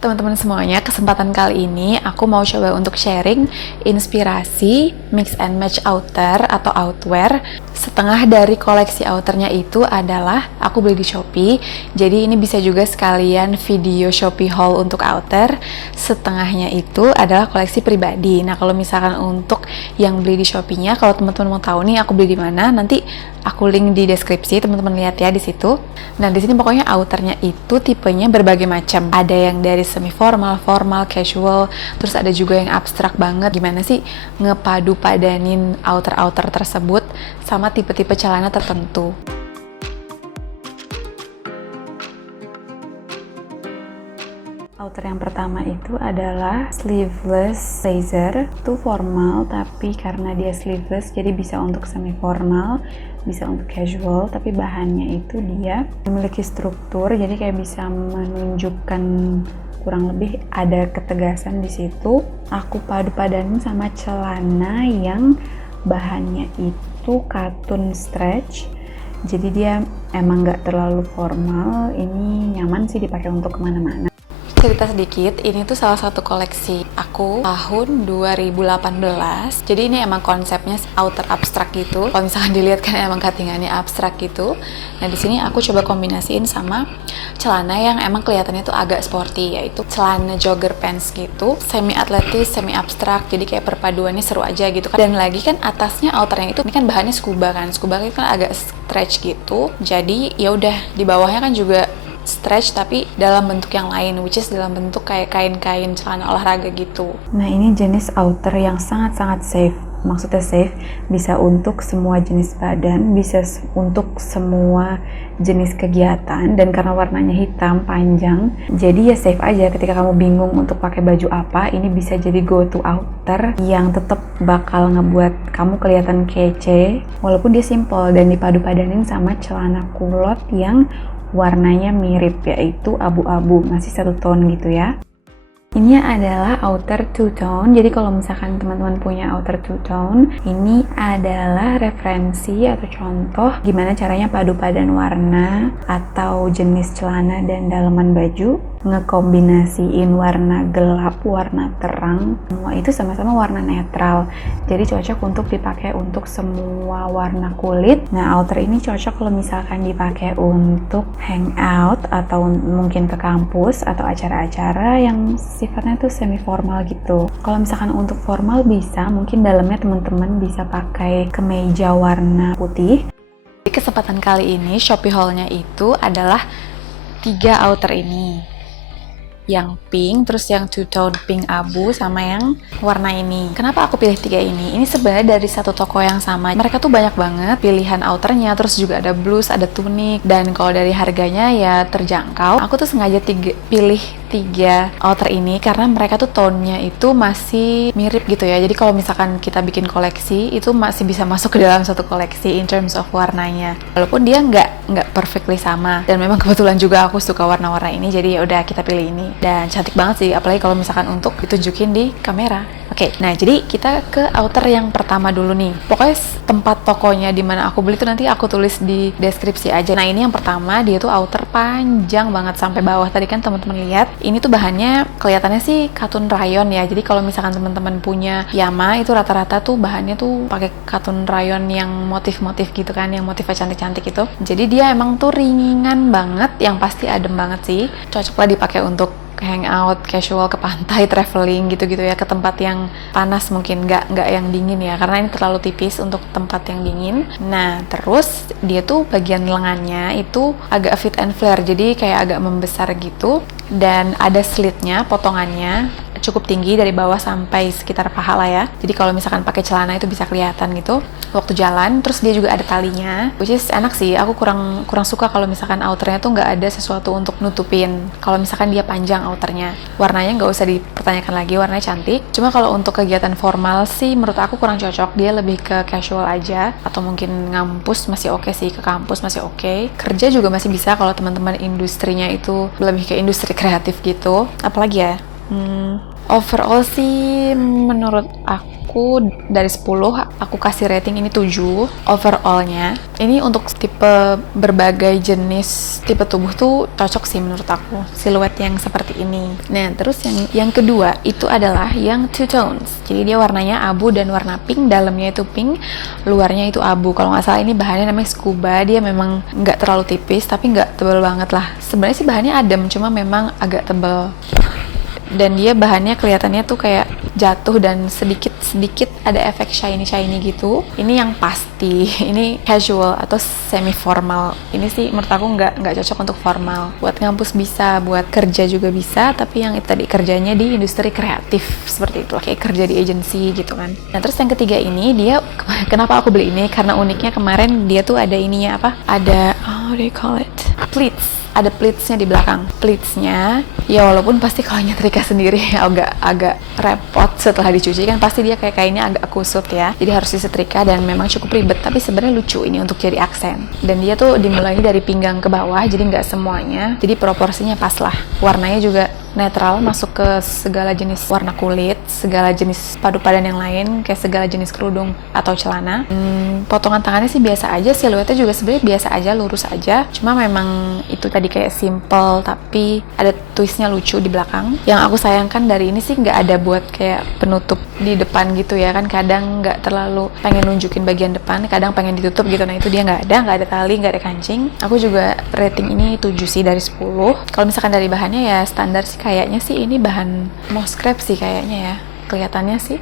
Teman-teman semuanya, kesempatan kali ini aku mau coba untuk sharing inspirasi mix and match outer atau outwear. Setengah dari koleksi outernya itu adalah aku beli di Shopee. Jadi ini bisa juga sekalian video Shopee haul untuk outer. Setengahnya itu adalah koleksi pribadi. Nah, kalau misalkan untuk yang beli di Shopee-nya, kalau teman-teman mau tahu nih aku beli di mana, nanti aku link di deskripsi, teman-teman lihat ya di situ. Nah, di sini pokoknya outernya itu tipenya berbagai macam. Ada yang dari semi formal, formal, casual, terus ada juga yang abstrak banget. Gimana sih ngepadu padanin outer-outer tersebut sama tipe-tipe celana tertentu. Outer yang pertama itu adalah sleeveless blazer. Itu formal, tapi karena dia sleeveless jadi bisa untuk semi formal, bisa untuk casual, tapi bahannya itu dia memiliki struktur, jadi kayak bisa menunjukkan kurang lebih ada ketegasan di situ. Aku padu-padanin sama celana yang bahannya itu katun stretch. Jadi dia emang nggak terlalu formal, ini nyaman sih dipakai untuk kemana-mana. Cerita sedikit, ini tuh salah satu koleksi aku tahun 2018. Jadi ini emang konsepnya outer abstrak gitu. Kalau misalkan dilihat kan emang cuttingannya abstrak gitu. Nah, di sini aku coba kombinasiin sama celana yang emang kelihatannya tuh agak sporty, yaitu celana jogger pants gitu, semi atletis, semi abstrak. Jadi kayak perpaduannya seru aja gitu kan. Dan lagi kan atasnya outernya itu, ini kan bahannya scuba kan. Scuba itu kan agak stretch gitu. Jadi ya udah di bawahnya kan juga stretch tapi dalam bentuk yang lain, which is dalam bentuk kayak kain-kain celana olahraga gitu. Nah, ini jenis outer yang sangat-sangat safe. Maksudnya safe, bisa untuk semua jenis badan, bisa untuk semua jenis kegiatan, dan karena warnanya hitam panjang, jadi ya safe aja. Ketika kamu bingung untuk pakai baju apa, ini bisa jadi go to outer yang tetap bakal ngebuat kamu kelihatan kece, walaupun dia simple dan dipadu-padanin sama celana kulot yang warnanya mirip, yaitu abu-abu, masih satu tone gitu ya. Ini adalah outer two tone. Jadi kalau misalkan teman-teman punya outer two tone, ini adalah referensi atau contoh gimana caranya padu-padan warna atau jenis celana dan dalaman baju, ngekombinasiin warna gelap, warna terang, semua itu sama-sama warna netral. Jadi cocok untuk dipakai untuk semua warna kulit. Nah, outer ini cocok kalau misalkan dipakai untuk hangout atau mungkin ke kampus atau acara-acara yang sifatnya tuh semi formal gitu. Kalau misalkan untuk formal bisa, mungkin dalamnya teman-teman bisa pakai kemeja warna putih. Di kesempatan kali ini Shopee haul-nya itu adalah 3 outer ini. Yang pink, terus yang two-tone pink abu, sama yang warna ini. Kenapa aku pilih 3 ini? Ini sebenarnya dari satu toko yang sama. Mereka tuh banyak banget pilihan outernya, terus juga ada blus, ada tunik, dan kalau dari harganya ya terjangkau. Aku tuh sengaja pilih 3 outer ini karena mereka tuh tone-nya itu masih mirip gitu ya. Jadi kalau misalkan kita bikin koleksi, itu masih bisa masuk ke dalam satu koleksi in terms of warnanya. Walaupun dia nggak perfectly sama. Dan memang kebetulan juga aku suka warna-warna ini, jadi ya udah kita pilih ini. Dan cantik banget sih, apalagi kalau misalkan untuk ditunjukin di kamera. Oke, nah jadi kita ke outer yang pertama dulu nih. Pokoknya tempat tokonya di mana aku beli tuh nanti aku tulis di deskripsi aja. Nah, ini yang pertama, dia tuh outer panjang banget sampai bawah. Tadi kan teman-teman lihat, ini tuh bahannya kelihatannya sih katun rayon ya. Jadi kalau misalkan teman-teman punya Yama, itu rata-rata tuh bahannya tuh pakai katun rayon yang motif-motif gitu kan, yang motifnya cantik-cantik itu. Jadi dia emang tuh ringan banget, yang pasti adem banget sih. Cocok lah dipakai untuk hangout, casual, ke pantai, traveling gitu-gitu ya, ke tempat yang panas mungkin, nggak yang dingin ya, karena ini terlalu tipis untuk tempat yang dingin. Nah, terus dia tuh bagian lengannya itu agak fit and flare, jadi kayak agak membesar gitu, dan ada slitnya, potongannya cukup tinggi dari bawah sampai sekitar paha lah ya. Jadi kalau misalkan pakai celana itu bisa kelihatan gitu waktu jalan. Terus dia juga ada talinya, which is enak sih. Aku kurang suka kalau misalkan outernya tuh nggak ada sesuatu untuk nutupin. Kalau misalkan dia panjang outernya, warnanya nggak usah dipertanyakan lagi, warnanya cantik. Cuma kalau untuk kegiatan formal sih menurut aku kurang cocok. Dia lebih ke casual aja, atau mungkin ngampus masih oke sih, ke kampus masih oke. Kerja juga masih bisa kalau teman-teman industrinya itu lebih ke industri kreatif gitu. Apalagi ya, Overall sih menurut aku dari 10 aku kasih rating ini 7 overallnya. Ini untuk tipe berbagai jenis tipe tubuh tuh cocok sih menurut aku siluet yang seperti ini. Nah terus yang kedua itu adalah yang two tones, jadi dia warnanya abu dan warna pink, dalamnya itu pink, luarnya itu abu. Kalau nggak salah ini bahannya namanya scuba, dia memang nggak terlalu tipis tapi nggak tebal banget lah. Sebenarnya sih bahannya adem, cuma memang agak tebal. Dan dia bahannya kelihatannya tuh kayak jatuh dan sedikit ada efek shiny gitu. Ini yang pasti ini casual atau semi formal. Ini sih menurut aku nggak cocok untuk formal. Buat ngampus bisa, buat kerja juga bisa, tapi yang itu tadi kerjanya di industri kreatif seperti itu, kayak kerja di agency gitu kan. Nah terus yang ketiga ini dia kenapa aku beli ini, karena uniknya kemarin dia tuh ada ininya apa, ada how do you call it, pleats. Ada pleatsnya di belakang. Pleatsnya ya walaupun pasti kalau nyetrika sendiri agak repot setelah dicuci kan, pasti dia kayak kainnya agak kusut ya, jadi harus disetrika dan memang cukup ribet, tapi sebenarnya lucu ini untuk jadi aksen. Dan dia tuh dimulai dari pinggang ke bawah, jadi nggak semuanya, jadi proporsinya pas lah. Warnanya juga netral, masuk ke segala jenis warna kulit, segala jenis padu padan yang lain, kayak segala jenis kerudung atau celana. Potongan tangannya sih biasa aja, siluetnya juga sebenarnya biasa aja, lurus aja, cuma memang itu tadi kayak simple tapi ada twistnya lucu di belakang. Yang aku sayangkan dari ini sih nggak ada buat kayak penutup di depan gitu ya kan, kadang nggak terlalu pengen nunjukin bagian depan, kadang pengen ditutup gitu. Nah itu dia nggak ada tali, nggak ada kancing. Aku juga rating ini 7 sih dari 10. Kalau misalkan dari bahannya ya standar sih, kayaknya sih ini bahan moss crepe sih kayaknya ya, kelihatannya sih.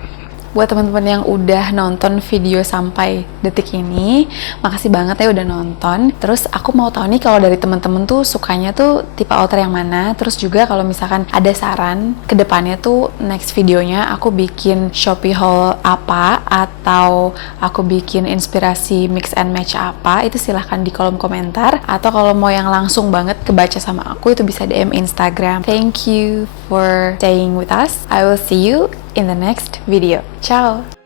Buat teman-teman yang udah nonton video sampai detik ini, makasih banget ya udah nonton. Terus aku mau tahu nih kalau dari teman-teman tuh sukanya tuh tipe outer yang mana. Terus juga kalau misalkan ada saran ke depannya tuh next videonya aku bikin Shopee haul apa, atau aku bikin inspirasi mix and match apa, itu silahkan di kolom komentar. Atau kalau mau yang langsung banget kebaca sama aku, itu bisa DM Instagram. Thank you for staying with us. I will see you in the next video. Ciao!